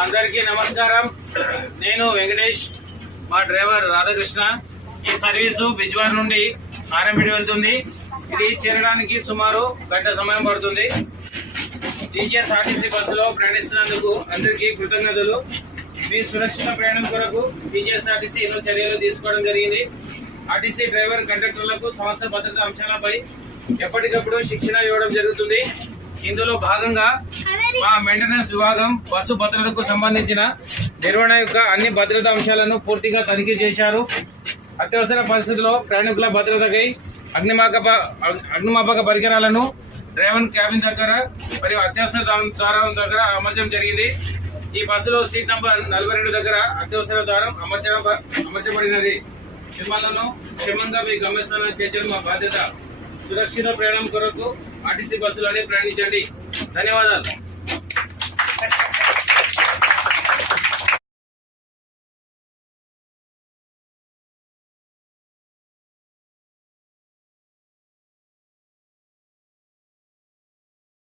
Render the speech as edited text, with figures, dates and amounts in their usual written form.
అందరికీ నమస్కారం. నేను వెంకటేష్, మా డ్రైవర్ రాధాకృష్ణ. ఈ సర్వీసు బిజ్వార్ నుండి ఆర్ఎంపేట వెళ్తుంది. ఇది చేరడానికి సుమారు గంట సమయం పడుతుంది. టీజీఎస్ఆర్టీసీ బస్సులో ప్రయాణిస్తున్నందుకు అందరికీ కృతజ్ఞతలు. మీ సురక్షిత ప్రయాణం కొరకు టీజీఎస్ఆర్టీసీ ఎన్నో చర్యలు తీసుకోవడం జరిగింది. ఆర్టీసీ డ్రైవర్ కండక్టర్లకు సంస్థ భద్రతా అంశాలపై ఎప్పటికప్పుడు శిక్షణ ఇవ్వడం జరుగుతుంది. ఇందులో భాగంగా మా మెయింటెనెన్స్ విభాగం బస్సు భద్రతకు సంబంధించిన నిర్వహణ యొక్క అన్ని భద్రతా అంశాలను పూర్తిగా తనిఖీ చేశారు. అత్యవసర పరిస్థితుల్లో ప్రయాణికుల భద్రతకై అగ్నిమాపక పరికరాలను డ్రైవర్ క్యాబిన్ దగ్గర మరియు అత్యవసర ద్వారం దగ్గర అమర్చడం జరిగింది. ఈ బస్సులో సీట్ నంబర్ 42 దగ్గర అత్యవసర ద్వారం అమర్చబడినది. నిర్మాణంలో క్షేమంగా మీ గమ్యస్థానాన్ని చేర్చడం మా బాధ్యత. సురక్షిత ప్రయాణం కొరకు ఆర్టీసీ బస్సులోనే ప్రయాణించండి. ధన్యవాదాలు.